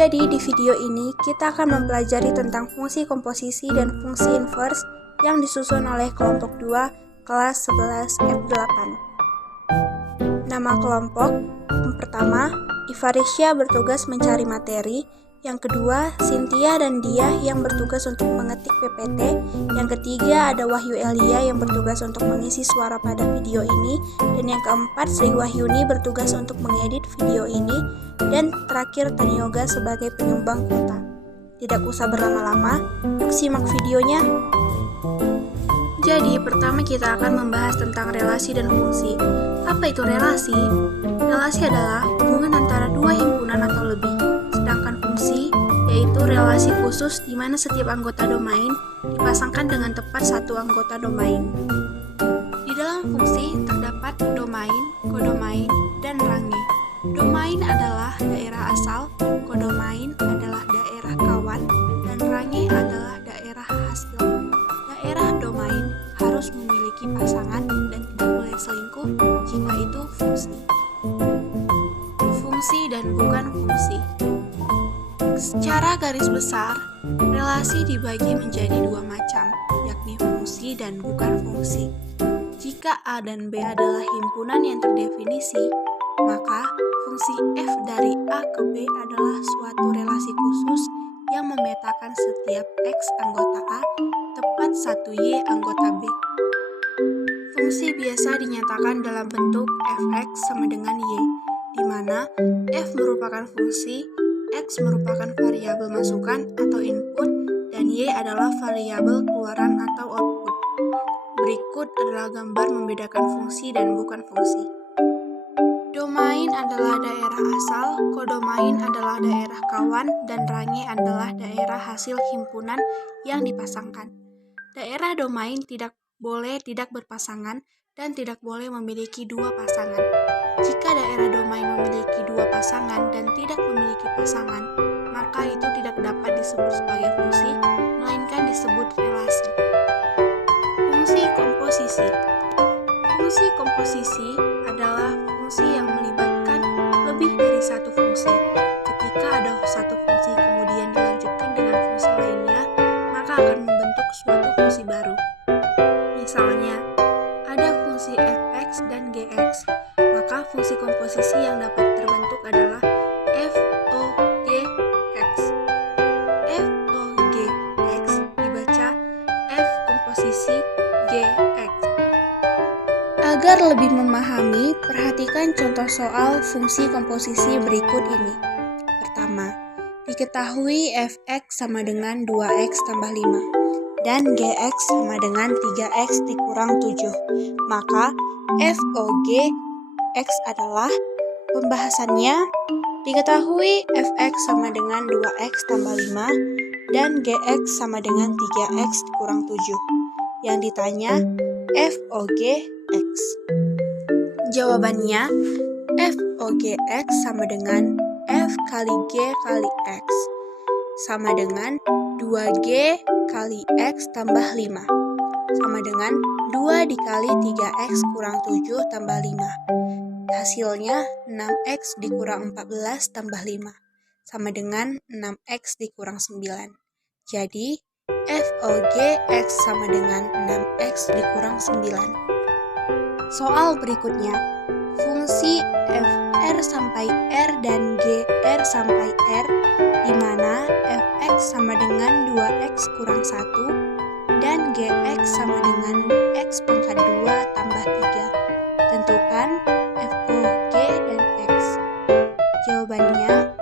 Jadi di video ini kita akan mempelajari tentang fungsi komposisi dan fungsi inverse yang disusun oleh kelompok 2 kelas 11 F8. Nama kelompok: yang pertama, Ivarisya bertugas mencari materi. Yang kedua, Cynthia dan Dia yang bertugas untuk mengetik PPT. Yang ketiga, ada Wahyu Elia yang bertugas untuk mengisi suara pada video ini. Dan yang keempat, Sri Wahyuni bertugas untuk mengedit video ini. Dan terakhir, Tani Yoga sebagai penyumbang kuota. Tidak usah berlama-lama, yuk simak videonya. Jadi, pertama kita akan membahas tentang relasi dan fungsi. Apa itu relasi? Relasi adalah hubungan antara dua himpunan atau lebih. Sedangkan fungsi yaitu relasi khusus di mana setiap anggota domain dipasangkan dengan tepat satu anggota domain. Di dalam fungsi terdapat domain, kodomain, dan range. Domain adalah daerah asal, kodomain adalah daerah kawan, dan range adalah daerah hasil. Daerah domain harus memiliki pasangan dan tidak boleh selingkuh jika itu fungsi. Fungsi dan bukan fungsi. Secara garis besar, relasi dibagi menjadi dua macam, yakni fungsi dan bukan fungsi. Jika A dan B adalah himpunan yang terdefinisi, maka fungsi f dari A ke B adalah suatu relasi khusus yang memetakan setiap x anggota A tepat 1y anggota B. Fungsi biasa dinyatakan dalam bentuk fx sama dengan y, di mana f merupakan fungsi, x merupakan variabel masukan atau input, dan y adalah variabel keluaran atau output. Berikut adalah gambar membedakan fungsi dan bukan fungsi. Domain adalah daerah asal, kodomain adalah daerah kawan, dan range adalah daerah hasil himpunan yang dipasangkan. Daerah domain tidak boleh tidak berpasangan dan tidak boleh memiliki dua pasangan. Jika daerah domain memiliki dua pasangan dan tidak memiliki pasangan, maka itu tidak dapat disebut sebagai fungsi, melainkan disebut relasi. Fungsi komposisi. Fungsi komposisi adalah fungsi yang melibatkan lebih dari satu fungsi. Ketika ada satu fungsi kemudian dilanjutkan dengan fungsi lainnya, maka akan membentuk suatu fungsi baru. Misalnya, ada fungsi fx dan gx, maka fungsi komposisi yang dapat terbentuk adalah f(o)(g)(x). f(o)(g)(x) dibaca f komposisi gx. Agar lebih memahami, perhatikan contoh soal fungsi komposisi berikut ini. Pertama, diketahui fx sama dengan 2x tambah 5 dan gx sama dengan 3x dikurang 7. Maka f(o)(g)(x) adalah pembahasannya. Diketahui fx sama dengan 2x tambah 5 dan gx sama dengan 3x dikurang 7. Yang ditanya f(o)(g)(x). Jawabannya f(o)(g)(x) sama dengan f kali g kali x sama dengan 2g kali x tambah 5 sama dengan 2 dikali 3x kurang 7 tambah 5. Hasilnya 6x dikurang 14 tambah 5 sama dengan 6x dikurang 9. Jadi f(o)(g)(x) sama dengan 6x dikurang 9. Soal berikutnya, fungsi fr sampai r dan gr sampai r, di mana fx sama dengan 2x kurang 1 dan gx sama dengan x pangkat 2 tambah 3. Tentukan f(o)(g) dan x. Jawabannya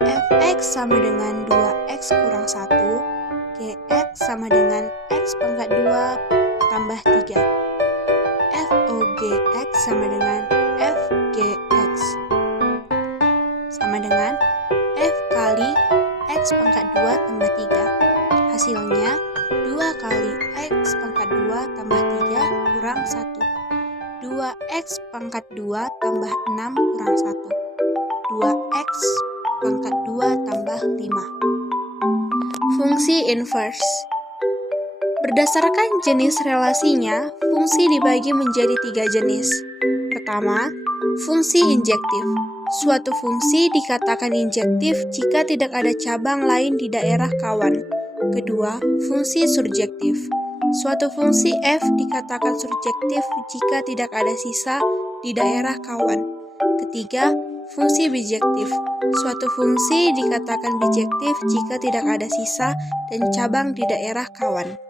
fx sama dengan 2x kurang 1, gx sama dengan x pangkat 2 tambah 3. f(o)(gx) sama dengan f(gx) sama dengan f kali x pangkat 2 tambah 3. Hasilnya 2 kali x pangkat 2 tambah 3 kurang 1. 2x pangkat 2 tambah 6 kurang 1. 2x pangkat 2 tambah 5. Fungsi inverse. Berdasarkan jenis relasinya, fungsi dibagi menjadi 3 jenis. Pertama, fungsi injektif. Suatu fungsi dikatakan injektif jika tidak ada cabang lain di daerah kawan. Kedua, fungsi surjektif. Suatu fungsi f dikatakan surjektif jika tidak ada sisa di daerah kawan. Ketiga, fungsi bijektif. Suatu fungsi dikatakan bijektif jika tidak ada sisa dan cabang di daerah kawan.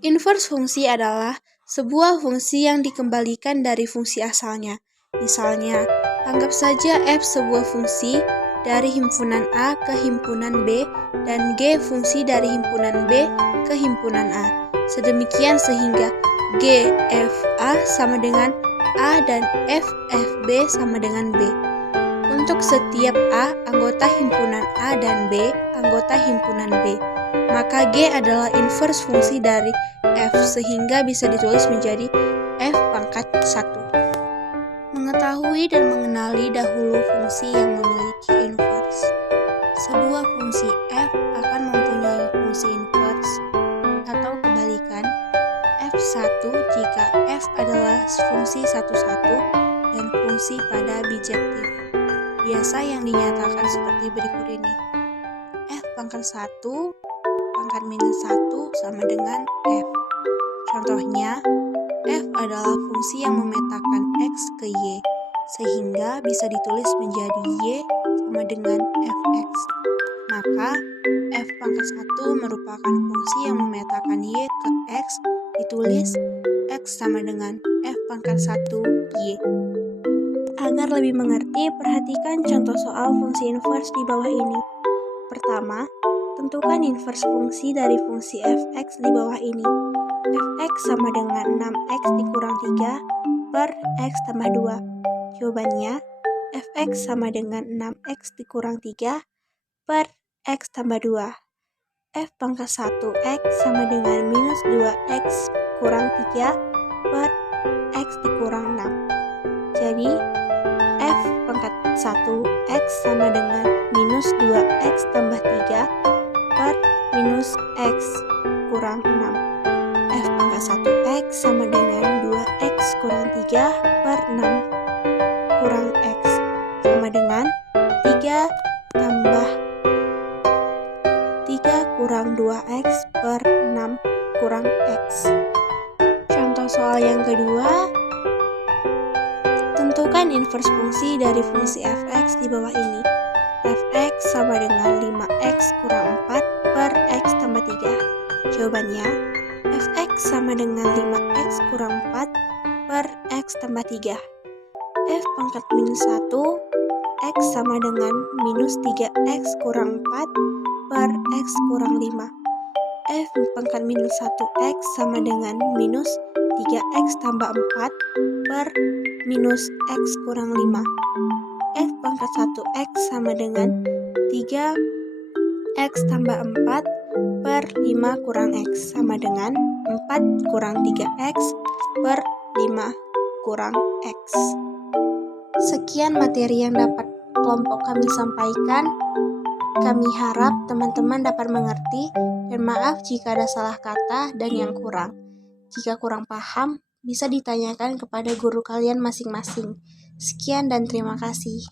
Inverse fungsi adalah sebuah fungsi yang dikembalikan dari fungsi asalnya. Misalnya, anggap saja f sebuah fungsi dari himpunan A ke himpunan B dan G fungsi dari himpunan B ke himpunan A. Sedemikian sehingga G F A sama dengan A dan F B sama dengan B. Untuk setiap A anggota himpunan A dan B anggota himpunan B, maka G adalah inverse fungsi dari F sehingga bisa ditulis menjadi F pangkat 1. Mengetahui dan mengenali dahulu fungsi yang memiliki inverse. Sebuah fungsi f akan mempunyai fungsi inverse atau kebalikan f1 jika f adalah fungsi 1,1 dan fungsi pada bijektif. Biasa yang dinyatakan seperti berikut ini. F pangkat 1 pangkat minus 1 sama dengan f. Contohnya, f adalah fungsi yang memetakan x ke y, sehingga bisa ditulis menjadi y sama dengan fx. Maka, f pangkat 1 merupakan fungsi yang memetakan y ke x, ditulis x sama dengan f pangkat 1 y. Agar lebih mengerti, perhatikan contoh soal fungsi inverse di bawah ini. Pertama, tentukan inverse fungsi dari fungsi fx di bawah ini. Fx sama dengan 6x dikurang 3 per x tambah 2. Jawabannya, fx sama dengan 6x dikurang 3 per x tambah 2. F pangkat 1x sama dengan minus 2x kurang 3 per x dikurang 6. Jadi, F pangkat 1x sama dengan minus 2x tambah 3 per minus x kurang 6. F pangkat 1x sama dengan 2x kurang 3 per 6 kurang x sama dengan 3 tambah 3 kurang 2x per 6 kurang x. Contoh soal yang kedua, tentukan inverse fungsi dari fungsi fx di bawah ini. Fx sama dengan 5x kurang 4 per x tambah 3. Jawabannya, fx sama dengan 5x kurang 4 per x tambah 3. F pangkat minus 1, x sama dengan minus 3x kurang 4 per x kurang 5. F pangkat minus 1x sama dengan minus 3x tambah 4 per minus x kurang 5. F pangkat 1x sama dengan 3x tambah 4 per 5 kurang x sama dengan 4 kurang 3x per 5 kurang x. Sekian materi yang dapat kelompok kami sampaikan. Kami harap teman-teman dapat mengerti dan maaf jika ada salah kata dan yang kurang. Jika kurang paham, bisa ditanyakan kepada guru kalian masing-masing. Sekian dan terima kasih.